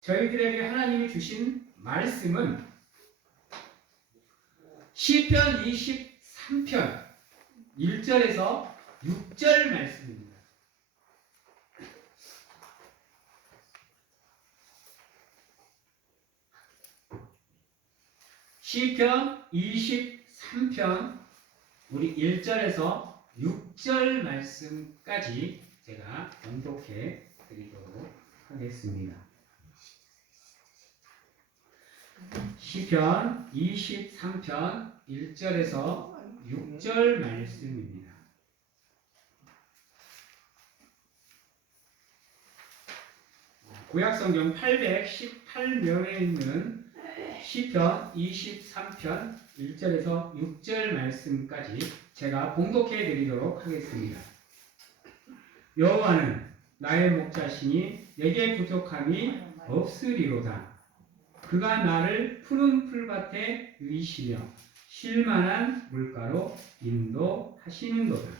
저희들에게 하나님이 주신 말씀은 시편 23편 1절에서 6절 말씀입니다. 시편 23편 우리 1절에서 6절 말씀까지 제가 연독해 드리도록 하겠습니다. 시편 23편 1절에서 6절 말씀입니다. 구약성경 818면에 있는 시편 23편 1절에서 6절 말씀까지 제가 봉독해 드리도록 하겠습니다. 여호와는 나의 목자시니 내게 부족함이 없으리로다. 그가 나를 푸른 풀밭에 누이시며 쉴만한 물가로 인도하시는도다.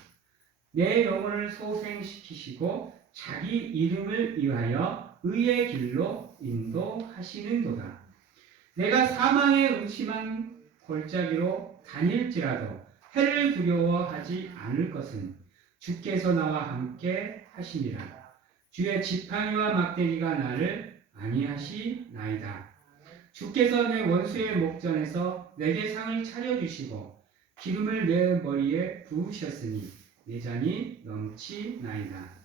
내 영혼을 소생시키시고 자기 이름을 위하여 의의 길로 인도하시는도다. 내가 사망의 음침한 골짜기로 다닐지라도 해를 두려워하지 않을 것은 주께서 나와 함께 하심이라. 주의 지팡이와 막대기가 나를 안위하시나이다. 주께서 내 원수의 목전에서 내게 상을 차려주시고 기름을 내 머리에 부으셨으니 내 잔이 넘치나이다.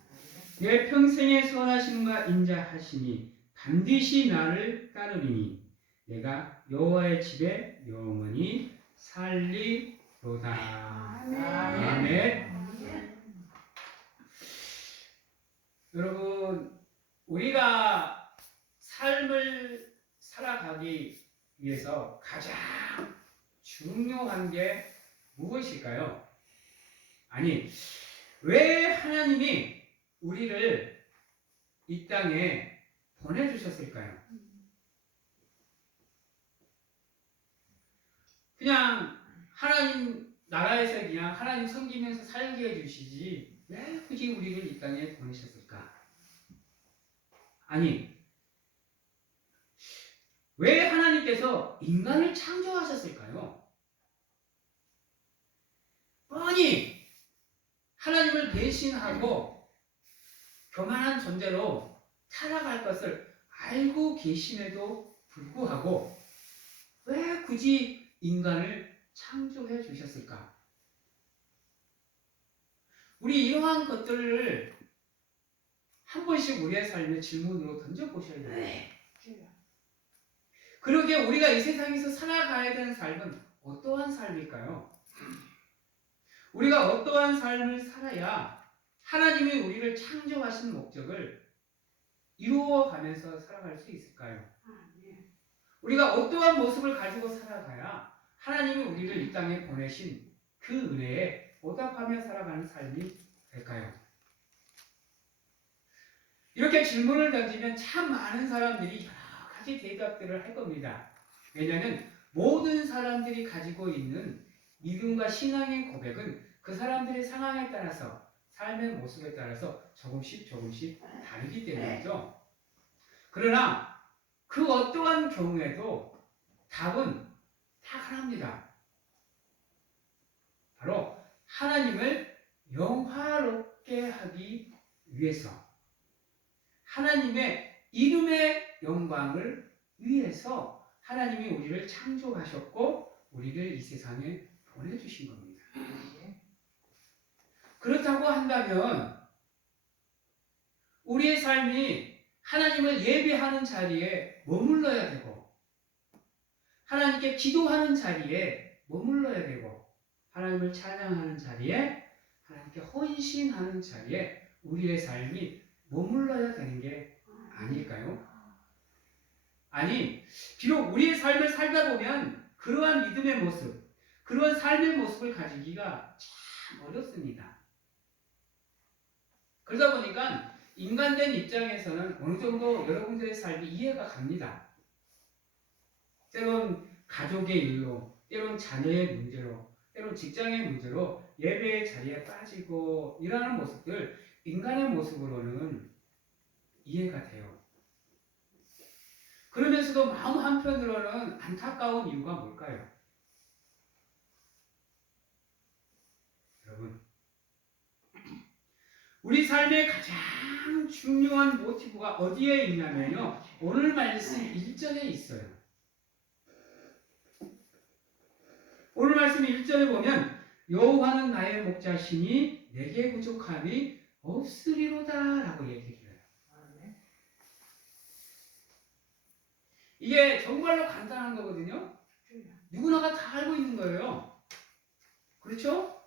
내 평생의 선하심과 인자하심이 반드시 나를 따르리니 내가 여호와의 집에 영원히 살리로다. 아멘. 여러분, 우리가 삶을 살아가기 위해서 가장 중요한 게 무엇일까요? 아니, 왜 하나님이 우리를 이 땅에 보내주셨을까요? 그냥 하나님 나라에서 그냥 하나님 섬기면서 살게 해주시지 왜 굳이 우리를 이 땅에 보내셨을까? 아니, 왜 하나님께서 인간을 창조하셨을까요? 뻔히 하나님을 배신하고 교만한 존재로 살아갈 것을 알고 계심에도 불구하고 왜 굳이 인간을 창조해 주셨을까? 우리 이러한 것들을 한 번씩 우리의 삶의 질문으로 던져보셔야 돼요. 그러게 우리가 이 세상에서 살아가야 되는 삶은 어떠한 삶일까요? 우리가 어떠한 삶을 살아야 하나님이 우리를 창조하신 목적을 이루어가면서 살아갈 수 있을까요? 우리가 어떠한 모습을 가지고 살아가야 하나님이 우리를 이 땅에 보내신 그 은혜에 보답하며 살아가는 삶이 될까요? 이렇게 질문을 던지면 참 많은 사람들이 여러 가지 대답들을 할 겁니다. 왜냐하면 모든 사람들이 가지고 있는 믿음과 신앙의 고백은 그 사람들의 상황에 따라서 삶의 모습에 따라서 조금씩 다르기 때문이죠. 그러나 그 어떠한 경우에도 답은 다 하나입니다. 바로 하나님을 영화롭게 하기 위해서, 하나님의 이름의 영광을 위해서 하나님이 우리를 창조하셨고 우리를 이 세상에 보내주신 겁니다. 그렇다고 한다면 우리의 삶이 하나님을 예배하는 자리에 머물러야 되고 하나님께 기도하는 자리에 머물러야 되고 하나님을 찬양하는 자리에 하나님께 헌신하는 자리에 우리의 삶이 머물러야 되는 게 아닐까요? 아니, 비록 우리의 삶을 살다 보면 그러한 믿음의 모습, 그러한 삶의 모습을 가지기가 참 어렵습니다. 그러다 보니까 인간된 입장에서는 어느 정도 여러분들의 삶이 이해가 갑니다. 때론 가족의 일로, 때론 자녀의 문제로, 때론 직장의 문제로 예배의 자리에 빠지고 이러는 모습들 인간의 모습으로는 이해가 돼요. 그러면서도 마음 한편으로는 안타까운 이유가 뭘까요? 여러분, 우리 삶의 가장 중요한 모티브가 어디에 있냐면요, 오늘 말씀 1절에 있어요. 오늘 말씀 1절에 보면 여호와는 나의 목자시니 내게 부족함이 없으리로다 라고 얘기해요. 이게 정말로 간단한 거거든요. 누구나가 다 알고 있는 거예요. 그렇죠?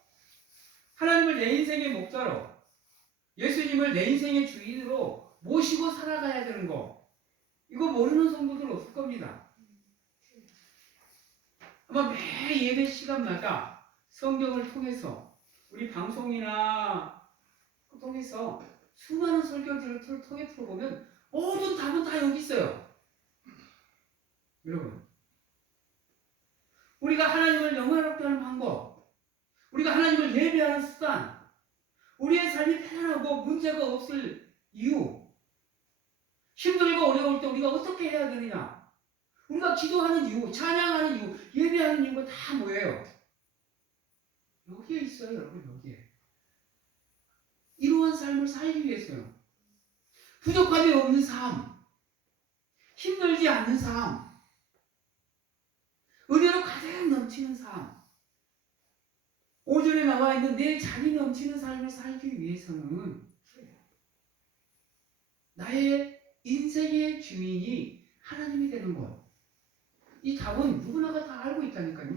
하나님을 내 인생의 목자로, 예수님을 내 인생의 주인으로 모시고 살아가야 되는 거, 이거 모르는 성도들 없을 겁니다. 아마 매 예배 시간마다 성경을 통해서, 우리 방송이나 통해서 수많은 설교들을 통해 들어보면 모든 답은 다 여기 있어요. 여러분, 우리가 하나님을 영화롭게 하는 방법, 우리가 하나님을 예배하는 수단, 우리의 삶이 편안하고 문제가 없을 이유, 힘들고 어려울 때 우리가 어떻게 해야 되느냐, 우리가 기도하는 이유, 찬양하는 이유, 예배하는 이유가 다 뭐예요? 여기에 있어요, 여러분. 여기에. 이러한 삶을 살기 위해서요. 부족함이 없는 삶, 힘들지 않는 삶, 은혜로 가득 넘치는 삶, 5절에 나와 있는 내 잔이 넘치는 삶을 살기 위해서는 나의 인생의 주인이 하나님이 되는 것, 이 답은 누구나가 다 알고 있다니까요.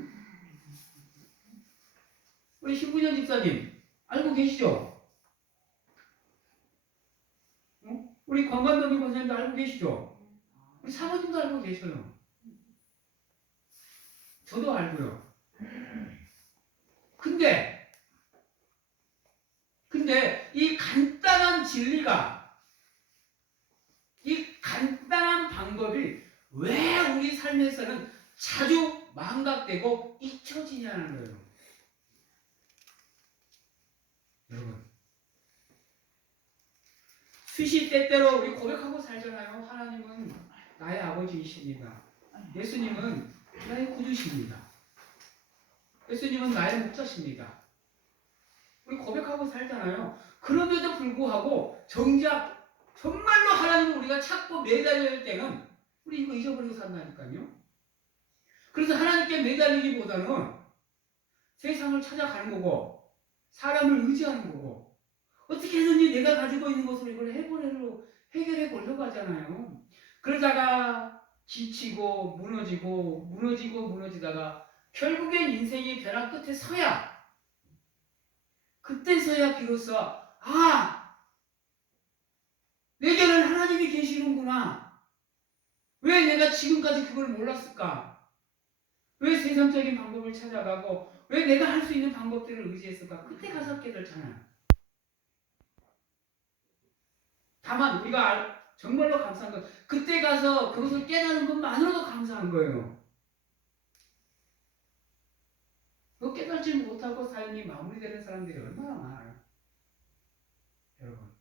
우리 신부년 집사님 알고 계시죠? 우리 관광동인 권사님도 알고 계시죠? 우리 사모님도 알고 계셔요. 저도 알고요. 근데 이 간단한 진리가, 이 간단한 방법이 왜 우리 삶에서는 자주 망각되고 잊혀지냐는 거예요. 여러분, 시시때때로 우리 고백하고 살잖아요. 하나님은 나의 아버지이십니다. 예수님은 나의 구주십니다. 예수님은 나의 목자십니다. 우리 고백하고 살잖아요. 그럼에도 불구하고 정작 정말로 하나님을 우리가 찾고 매달릴 때는 우리 이거 잊어버리고 산다니까요. 그래서 하나님께 매달리기보다는 세상을 찾아가는 거고, 사람을 의지하는 거고, 어떻게든지 내가 가지고 있는 것으로 이걸 해결해 보려고 하잖아요. 그러다가 지치고 무너지다가 결국엔 인생이 벼랑 끝에 서야, 그때서야 비로소 내게는 하나님이 계시는구나. 왜 내가 지금까지 그걸 몰랐을까? 왜 세상적인 방법을 찾아가고 왜 내가 할 수 있는 방법들을 의지했을까? 그때 가서 깨닫잖아요. 다만 우리가 정말로 감사한 건 그때 가서 그것을 깨닫는 것만으로도 감사한 거예요. 그거 깨닫지 못하고 삶이 마무리되는 사람들이 얼마나 많아요. 여러분.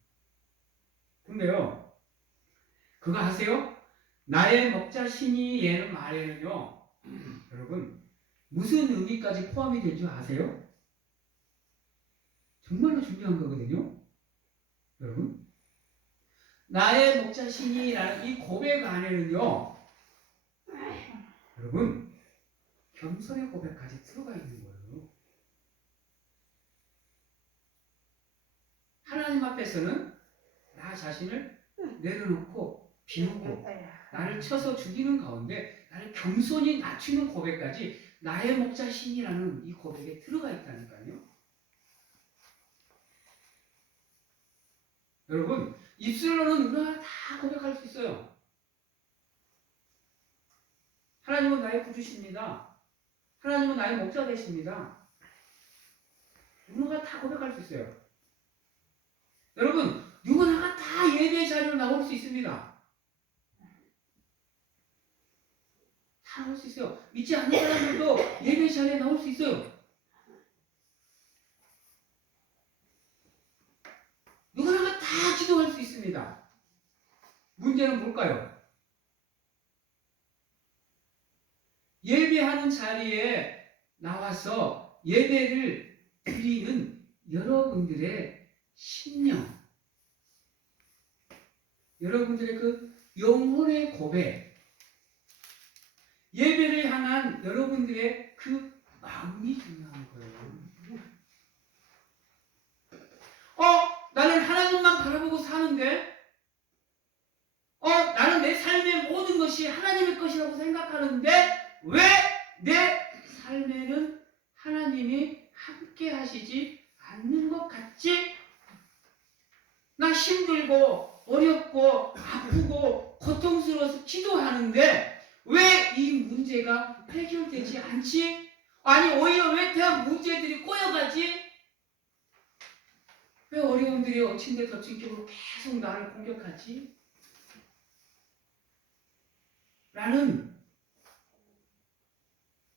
근데요, 그거 아세요? 나의 목자신이 얘는 말에는요, 여러분, 무슨 의미까지 포함이 될 줄 아세요? 정말로 중요한 거거든요. 여러분, 나의 목자신이라는 이 고백 안에는요, 여러분, 겸손의 고백까지 들어가 있는 거예요. 하나님 앞에서는 나 자신을 내려놓고 비우고 나를 쳐서 죽이는 가운데 나를 겸손히 낮추는 고백까지 나의 목자신이라는 이 고백에 들어가 있다니까요. 여러분, 입술로는 누구나 다 고백할 수 있어요. 하나님은 나의 구주십니다. 하나님은 나의 목자 되십니다. 누구나 다 고백할 수 있어요. 여러분, 누구나 다 예배 자리로 나올 수 있습니다. 다 나올 수 있어요. 믿지 않는 사람들도 예배 자리에 나올 수 있어요. 누구나 다 기도할 수 있습니다. 문제는 뭘까요? 예배하는 자리에 나와서 예배를 드리는 여러분들의 심령, 여러분들의 그 영혼의 고백, 예배를 향한 여러분들의 그 마음이 중요한 거예요. 나는 하나님만 바라보고 사는데, 나는 내 삶의 모든 것이 하나님의 것이라고 생각하는데, 왜 내 삶에는 하나님이 함께 하시지 않는 것 같지? 나 힘들고, 어렵고, 아프고, 고통스러워서 기도하는데, 왜 이 문제가 해결되지 않지? 아니, 오히려 왜 대한 문제들이 꼬여가지? 왜 어려움들이 엎친 데 덮친 격으로 계속 나를 공격하지? 라는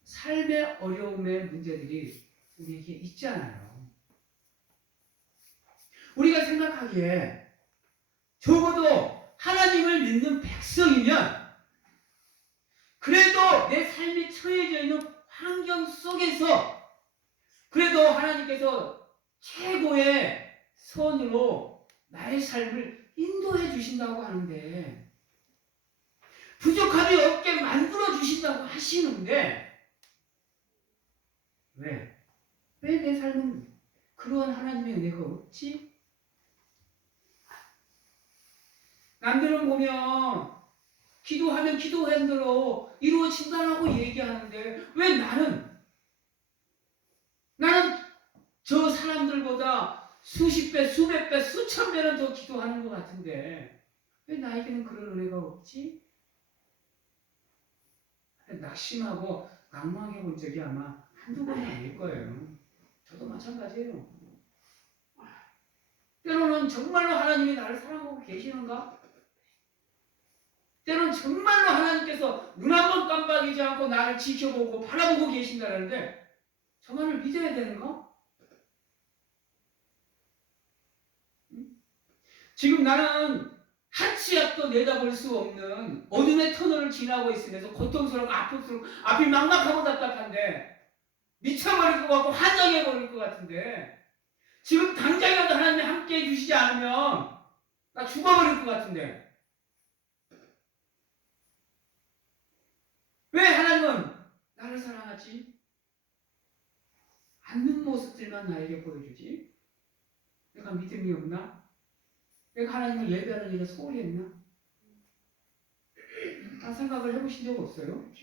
삶의 어려움의 문제들이 우리에게 있잖아요. 우리가 생각하기에 적어도 하나님을 믿는 백성이면 그래도 내 삶이 처해져 있는 환경 속에서 그래도 하나님께서 최고의 선으로 나의 삶을 인도해 주신다고 하는데, 부족함이 없게 만들어 주신다고 하시는데, 왜 내 삶은 그러한 하나님의 은혜가 없지? 남들은 보면 기도하면 기도한 대로 이루어진다라고 얘기하는데, 왜 나는 저 사람들보다 수십 배, 수백 배, 수천 배는 더 기도하는 것 같은데 왜 나에게는 그런 은혜가 없지? 낙심하고 낙망해 본 적이 아마 한두 번이 아닐 거예요. 저도 마찬가지예요. 때로는 정말로 하나님이 나를 사랑하고 계시는가? 때로는 정말로 하나님께서 눈 한 번 깜빡이지 않고 나를 지켜보고 바라보고 계신다는데 저만을 믿어야 되는가? 지금 나는 한 치 앞도 내다볼 수 없는 어둠의 터널을 지나고 있으면서 고통스럽고 아픔스럽고 앞이 막막하고 답답한데 미쳐버릴 것 같고 환장해버릴 것 같은데 지금 당장이라도 하나님이 함께 해주시지 않으면 나 죽어버릴 것 같은데 왜 하나님은 나를 사랑하지 않는 모습들만 나에게 보여주지? 내가 믿음이 없나? 내가 하나님을 예배하는 일에 소홀히 했나? 생각을 해보신 적 없어요?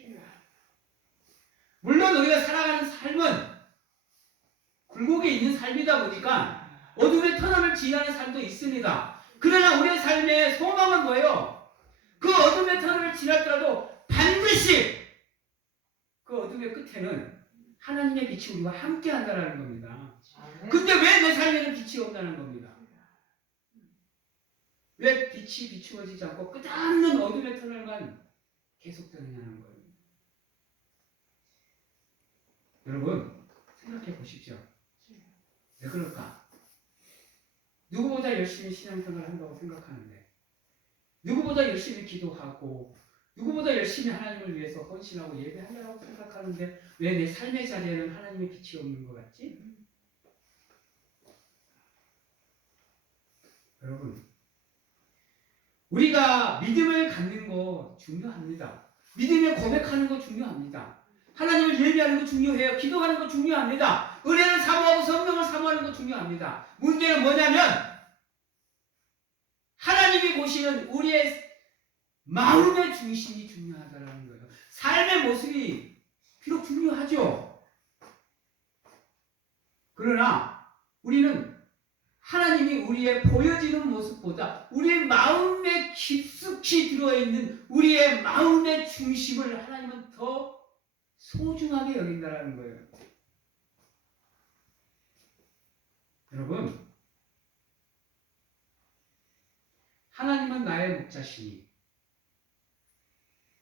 물론 우리가 살아가는 삶은 굴곡에 있는 삶이다 보니까 어둠의 터널을 지나는 삶도 있습니다. 그러나 우리의 삶의 소망은 뭐예요? 그 어둠의 터널을 지났더라도 반드시 그 어둠의 끝에는 하나님의 빛이 우리와 함께 한다는 겁니다. 근데 왜 내 삶에는 빛이 없다는 겁니다. 왜 빛이 비추어지지 않고 끝없는 어둠의 터널만 계속되느냐는 거예요. 여러분 생각해 보십시오. 왜 그럴까? 누구보다 열심히 신앙생활을 한다고 생각하는데 누구보다 열심히 기도하고 누구보다 열심히 하나님을 위해서 헌신하고 예배하려고 생각하는데 왜 내 삶의 자리에는 하나님의 빛이 없는 것 같지? 여러분 우리가 믿음을 갖는 거 중요합니다. 믿음을 고백하는 거 중요합니다. 하나님을 예배하는 거 중요해요. 기도하는 거 중요합니다. 은혜를 사모하고 성령을 사모하는 거 중요합니다. 문제는 뭐냐면 하나님이 보시는 우리의 마음의 중심이 중요하다는 거예요. 삶의 모습이 비록 중요하죠. 그러나 우리는 하나님이 우리의 보여지는 모습보다 우리의 마음에 깊숙이 들어있는 우리의 마음의 중심을 하나님은 더 소중하게 여긴다는 거예요. 여러분, 하나님은 나의 목자시니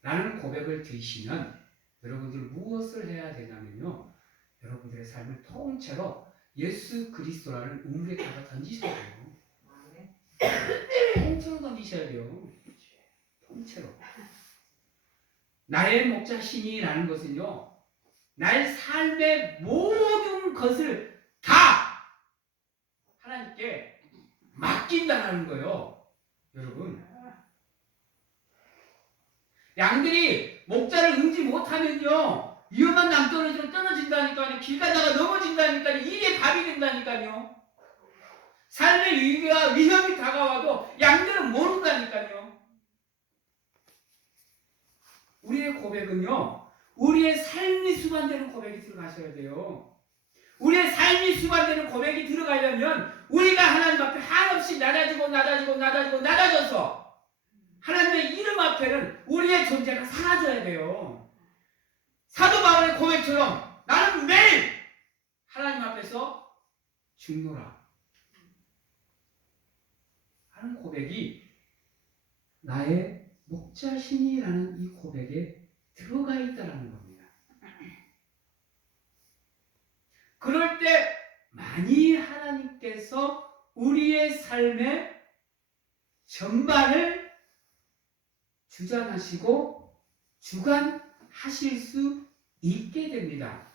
라는 고백을 들으시면 여러분들 무엇을 해야 되냐면요. 여러분들의 삶을 통째로 예수 그리스도라는 우물에다가 던지셔야 돼요. 통째로 던지셔야 돼요. 통째로. 나의 목자시니라는 것은요, 나의 삶의 모든 것을 다 하나님께 맡긴다는 거예요. 여러분, 양들이 목자를 응지 못하면요, 위험한 낭떠러지로 떨어진다니까요. 길 가다가 넘어진다니까요. 이게 답이 된다니까요. 삶의 위기와 위험이 다가와도 양들은 모른다니까요. 우리의 고백은요, 우리의 삶이 수반되는 고백이 들어가셔야 돼요. 우리의 삶이 수반되는 고백이 들어가려면 우리가 하나님 앞에 한없이 낮아져서 하나님의 이름 앞에는 우리의 존재가 사라져야 돼요. 사도 바울의 고백처럼 나는 매일 하나님 앞에서 죽노라 하는 고백이 나의 목자신이라는 이 고백에 들어가 있다는 겁니다. 그럴 때 많이 하나님께서 우리의 삶의 전반을 주장하시고 주관하실 수 있게 됩니다.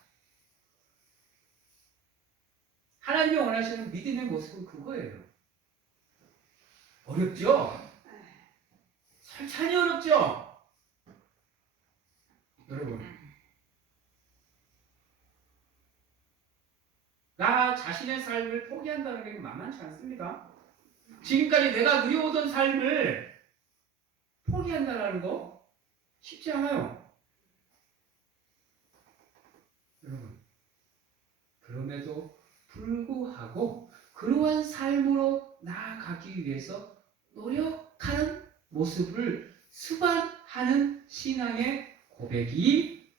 하나님이 원하시는 믿음의 모습은 그거예요. 어렵죠? 설찬이 어렵죠? 여러분, 나 자신의 삶을 포기한다는 게 만만치 않습니다. 지금까지 내가 누려오던 삶을 포기한다는 거 쉽지 않아요. 여러분, 그럼에도 불구하고 그러한 삶으로 나아가기 위해서 노력하는 모습을 수반하는 신앙의 고백이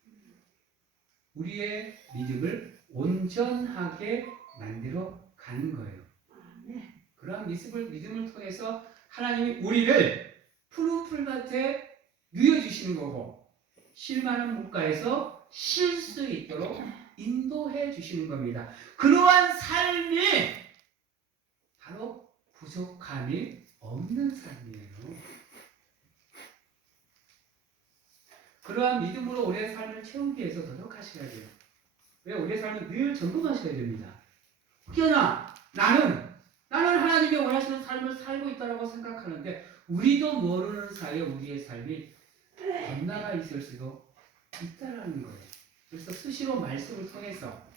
우리의 믿음을 온전하게 만들어 가는 거예요. 그러한 믿음을 통해서 하나님이 우리를 푸른 풀밭에 누워주시는 거고 쉴 만한 물가에서 쉴 수 있도록 인도해 주시는 겁니다. 그러한 삶이 바로 부족함이 없는 삶이에요. 그러한 믿음으로 우리의 삶을 채우기 위해서 노력하셔야 돼요. 왜? 우리의 삶을 늘 점검하셔야 됩니다. 혹여나 나는 하나님이 원하시는 삶을 살고 있다고 생각하는데 우리도 모르는 사이에 우리의 삶이 덧나가 있을 수도 있다라는 거예요. 그래서 수시로 말씀을 통해서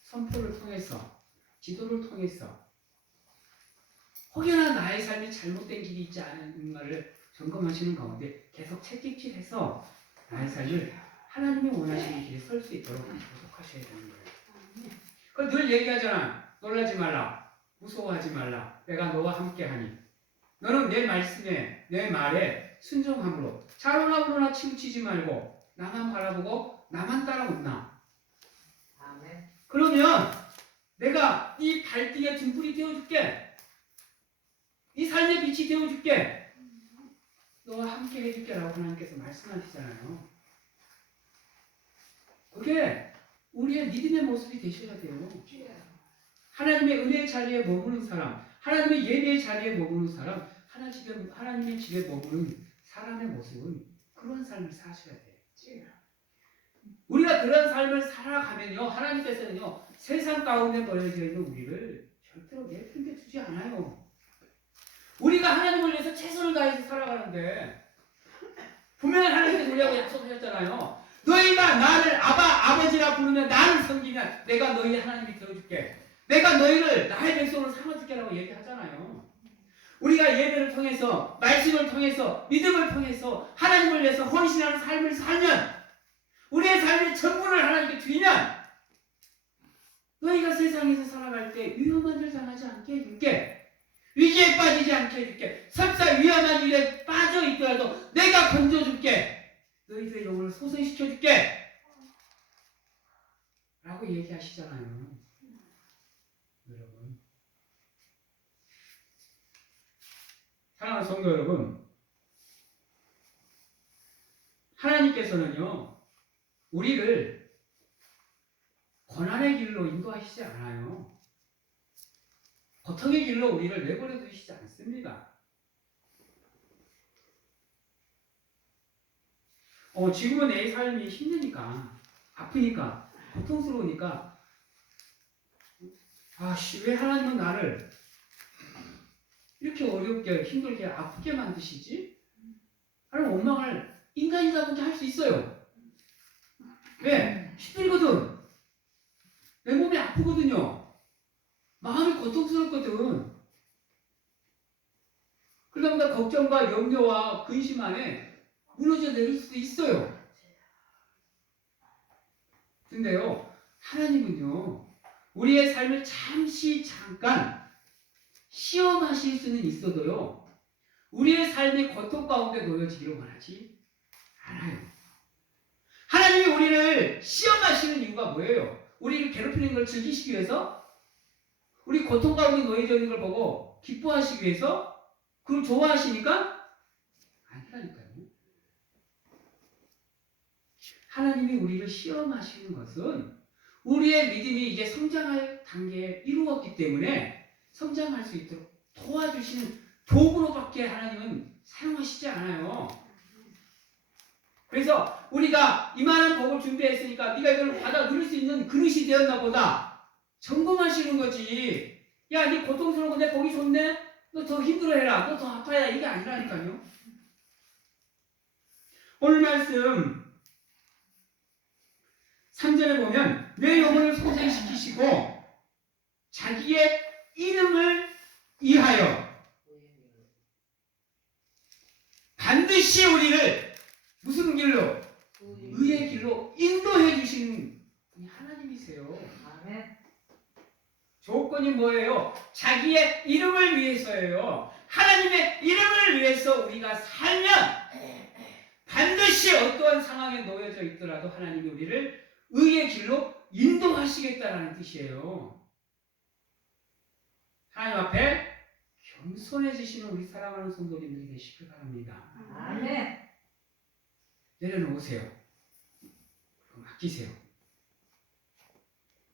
선포를 통해서 지도를 통해서 혹여나 나의 삶이 잘못된 길이 있지 않은가를 점검하시는 가운데 계속 채찍질해서 나의 삶을 하나님이 원하시는 길에 설 수 있도록 계속하셔야 되는 거예요. 그걸 늘 얘기하잖아. 놀라지 말라. 무서워하지 말라. 내가 너와 함께하니. 너는 내 말씀에 내 말에 순종함으로 자로나 부로나 치우치지 말고 나만 바라보고 나만 따라온나. 아멘. 그러면 내가 이 발등에 등불이 되어줄게. 이 삶의 빛이 되어줄게. 너와 함께 해줄게 라고 하나님께서 말씀하시잖아요. 그게 우리의 믿음의 모습이 되셔야 돼요. 하나님의 은혜의 자리에 머무는 사람, 하나님의 예배의 자리에 머무는 사람, 하나님의 집에 머무는 사람의 모습은 그런 삶을 사셔야 돼요. 우리가 그런 삶을 살아가면요, 하나님께서는요, 세상 가운데 놓여져 있는 우리를 절대로 내팽개 두지 않아요. 우리가 하나님을 위해서 최선을 다해서 살아가는데 분명히 하나님께서 우리하고 약속하셨잖아요. 너희가 나를 아버지라 부르면 나를 섬기면 내가 너희 하나님이 되어줄게. 내가 너희를 나의 백성으로 삼아줄게라고 얘기하잖아요. 우리가 예배를 통해서 말씀을 통해서 믿음을 통해서 하나님을 위해서 헌신하는 삶을 살면 우리의 삶의 전부를 하나님께 드리면 너희가 세상에서 살아갈 때 위험한 일 당하지 않게 해줄게. 위기에 빠지지 않게 해줄게. 설사 위험한 일에 빠져 있더라도 내가 건져줄게. 너희들의 영혼을 소생시켜줄게. 라고 얘기하시잖아요. 여러분, 사랑하는 성도 여러분, 하나님께서는요 우리를 고난의 길로 인도하시지 않아요. 고통의 길로 우리를 내버려 두시지 않습니다. 지금은 내 삶이 힘드니까, 아프니까, 고통스러우니까, 왜 하나님은 나를 이렇게 어렵게, 힘들게, 아프게 만드시지? 하는 원망을 인간이다 보니 할 수 있어요. 왜? 힘들거든. 내 몸이 아프거든요. 마음이 고통스럽거든. 그러다 보니까 걱정과 염려와 근심 안에 무너져 내릴 수도 있어요. 근데요, 하나님은요, 우리의 삶을 잠깐 시험하실 수는 있어도요, 우리의 삶이 고통 가운데 놓여지기를 원하지 않아요. 하나님이 우리를 시험하시는 이유가 뭐예요? 우리를 괴롭히는 걸 즐기시기 위해서? 우리 고통 가운데 놓여져 있는 걸 보고 기뻐하시기 위해서? 그걸 좋아하시니까? 아니라니까요. 하나님이 우리를 시험하시는 것은 우리의 믿음이 이제 성장할 단계에 이루었기 때문에 성장할 수 있도록 도와주시는 도구로밖에 하나님은 사용하시지 않아요. 그래서 우리가 이만한 복을 준비했으니까 네가 이걸 받아 누릴 수 있는 그릇이 되었나 보다 점검하시는 거지. 야, 네 고통스러운 건데 복이 좋네? 너 더 힘들어해라. 너 더 아파야. 이게 아니라니까요. 오늘 말씀 3절에 보면 내 영혼을 소생시키시고 자기의 이름을 위하여 반드시 우리를 무슨 길로? 의의 길로 인도해 주시는 분이 하나님이세요. 아멘. 조건이 뭐예요? 자기의 이름을 위해서예요. 하나님의 이름을 위해서 우리가 살면 반드시 어떠한 상황에 놓여져 있더라도 하나님이 우리를 의의 길로 인도하시겠다라는 뜻이에요. 하나님 앞에 겸손해지시는 우리 사랑하는 성도님들이 되시길 바랍니다. 아멘. 내려놓으세요. 맡기세요.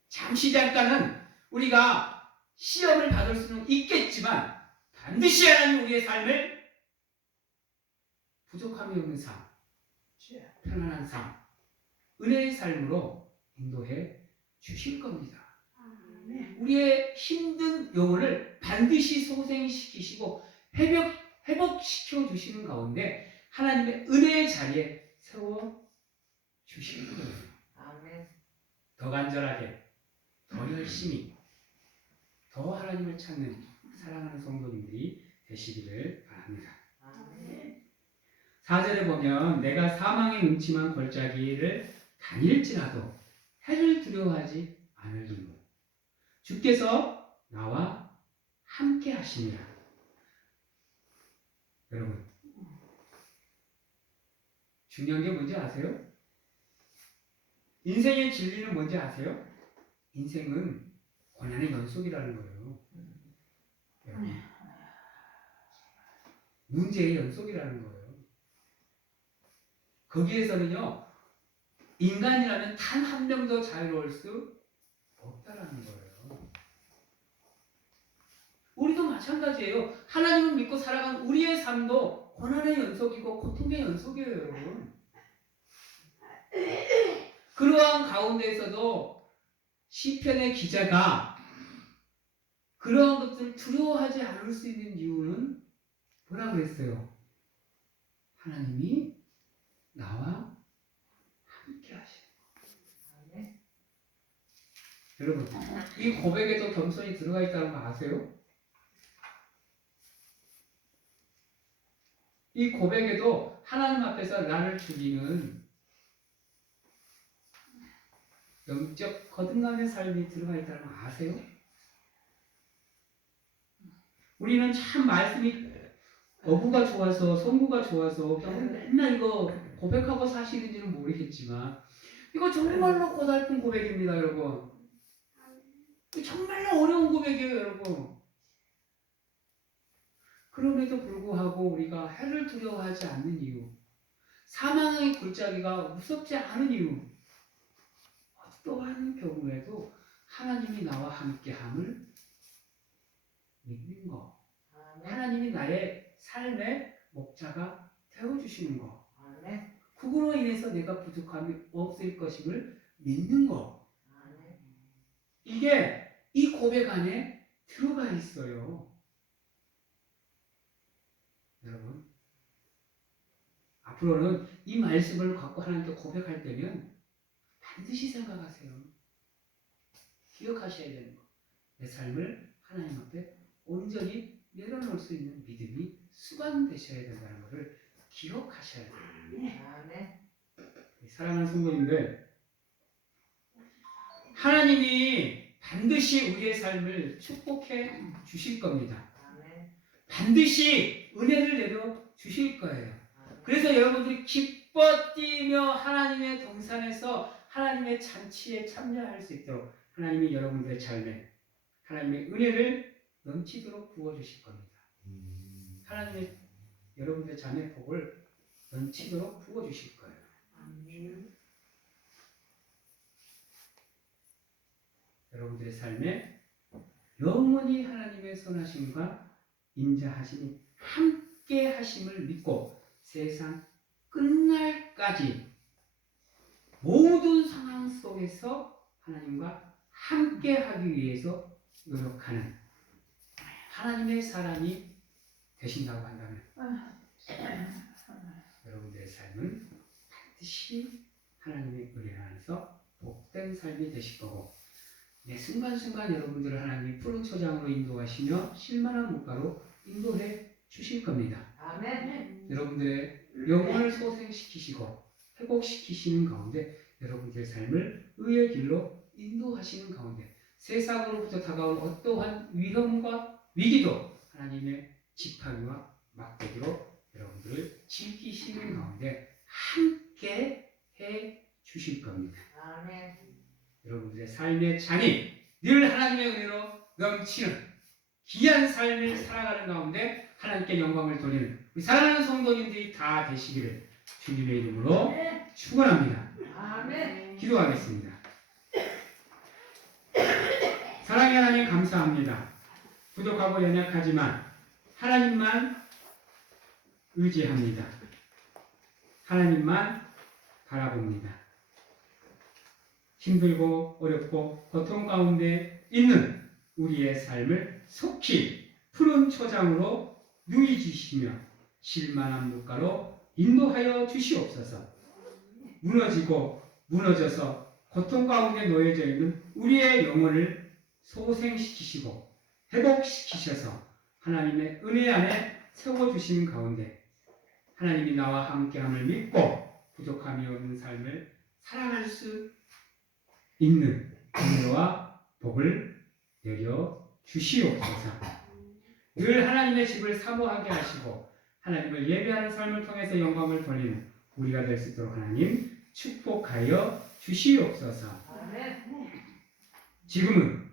잠깐은 우리가 시험을 받을 수는 있겠지만 반드시 하나님 우리의 삶을 부족함이 없는 삶, 편안한 삶, 은혜의 삶으로 인도해 주실 겁니다. 우리의 힘든 영혼을 반드시 소생시키시고 회복시켜 주시는 가운데 하나님의 은혜의 자리에 세워 주시는 거예요. 아멘. 더 간절하게, 더 열심히, 더 하나님을 찾는 사랑하는 성도님들이 되시기를 바랍니다. 아멘. 4절에 보면 내가 사망의 음침한 골짜기를 다닐지라도 해를 두려워하지 않으리요. 주께서 나와 함께 하시니라. 여러분, 중요한 게 뭔지 아세요? 인생의 진리는 뭔지 아세요? 인생은 고난의 연속이라는 거예요. 여러분, 문제의 연속이라는 거예요. 거기에서는요, 인간이라면 단 한 명도 자유로울 수 없다라는 거예요. 우리도 마찬가지예요. 하나님을 믿고 살아가는 우리의 삶도 고난의 연속이고 고통의 연속이에요, 여러분. 그러한 가운데에서도 시편의 기자가 그러한 것들을 두려워하지 않을 수 있는 이유는 뭐라 그랬어요? 하나님이 나와 함께 하시는 거예요. 여러분, 이 고백에도 겸손이 들어가 있다는 거 아세요? 이 고백에도 하나님 앞에서 나를 죽이는 영적 거듭남의 삶이 들어가 있다는 거 아세요? 우리는 참 말씀이 어구가 좋아서 성구가 좋아서 그냥 맨날 이거 고백하고 사시는지는 모르겠지만 이거 정말로 고달픈 고백입니다, 여러분. 정말로 어려운 고백이에요, 여러분. 그럼에도 불구하고 우리가 해를 두려워하지 않는 이유, 사망의 골짜기가 무섭지 않은 이유, 어떠한 경우에도 하나님이 나와 함께함을 믿는 것, 하나님이 나의 삶의 목자가 되어주시는 것, 그거로 인해서 내가 부족함이 없을 것임을 믿는 거. 이게 이 고백 안에 들어가 있어요. 여러분, 앞으로는 이 말씀을 갖고 하나님께 고백할 때면 반드시 생각하세요. 기억하셔야 되는 거. 내 삶을 하나님 앞에 온전히 내려놓을 수 있는 믿음이 수반되셔야 된다는 것을 기억하셔야 돼요. 사랑하는 성도님들, 하나님이 반드시 우리의 삶을 축복해 주실 겁니다. 반드시 은혜를 내려 주실 거예요. 그래서 여러분들이 기뻐 뛰며 하나님의 동산에서 하나님의 잔치에 참여할 수 있도록 하나님이 여러분들의 삶에 하나님의 은혜를 넘치도록 부어주실 겁니다. 하나님의 여러분들의 삶의 복을 넘치도록 부어주실 거예요. 여러분들의 삶에 영원히 하나님의 선하심과 인자하심이 함께 하심을 믿고 세상 끝날까지 모든 상황 속에서 하나님과 함께 하기 위해서 노력하는 하나님의 사람이 되신다고 한다면 여러분들의 삶은 반드시 하나님의 은혜 안에서 복된 삶이 되실 거고 매 순간순간 여러분들을 하나님이 푸른 초장으로 인도하시며 실만한 물가로 인도해 주실 겁니다. 아멘. 여러분들의 영혼을 소생시키시고 회복시키시는 가운데 여러분들의 삶을 의의 길로 인도하시는 가운데 세상으로부터 다가온 어떠한 위험과 위기도 하나님의 지팡이와 막대기로 여러분들을 지키시는 가운데 함께 해 주실 겁니다. 아멘. 여러분들의 삶의 장이 늘 하나님의 은혜로 넘치는 귀한 삶을 살아가는 가운데 하나님께 영광을 돌리는 우리 사랑하는 성도님들이 다 되시기를 주님의 이름으로 축원합니다. 아멘. 기도하겠습니다. 사랑의 하나님 감사합니다. 부족하고 연약하지만 하나님만 의지합니다. 하나님만 바라봅니다. 힘들고 어렵고 고통 가운데 있는 우리의 삶을 속히 푸른 초장으로 누이주시며 실만한 물가로 인도하여 주시옵소서. 무너지고 무너져서 고통 가운데 놓여져 있는 우리의 영혼을 소생시키시고 회복시키셔서 하나님의 은혜 안에 세워주시는 가운데 하나님이 나와 함께함을 믿고 부족함이 없는 삶을 살아갈 수 있는 은혜와 복을 내려 주시옵소서. 늘 하나님의 집을 사모하게 하시고 하나님을 예배하는 삶을 통해서 영광을 돌리는 우리가 될 수 있도록 하나님 축복하여 주시옵소서. 지금은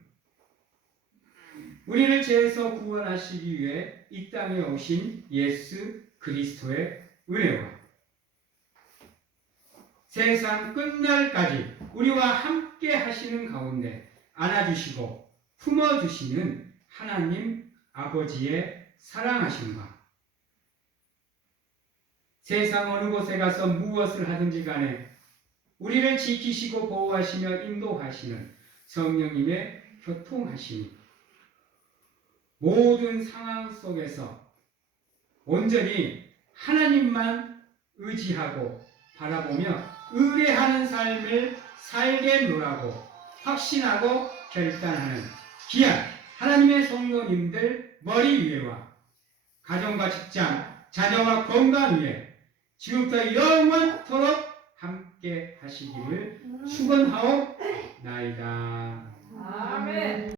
우리를 죄에서 구원하시기 위해 이 땅에 오신 예수 그리스도의 은혜와 세상 끝날까지 우리와 함께 하시는 가운데 안아주시고 품어주시는 하나님 아버지의 사랑하심과 세상 어느 곳에 가서 무엇을 하든지 간에 우리를 지키시고 보호하시며 인도하시는 성령님의 교통하심이 모든 상황 속에서 온전히 하나님만 의지하고 바라보며 의뢰하는 삶을 살겠노라고 확신하고 결단하는 귀한 하나님의 성도님들 머리 위에와 가정과 직장, 자녀와 건강 위에 지금부터 영원토록 함께 하시기를 축원하옵나이다. 아멘.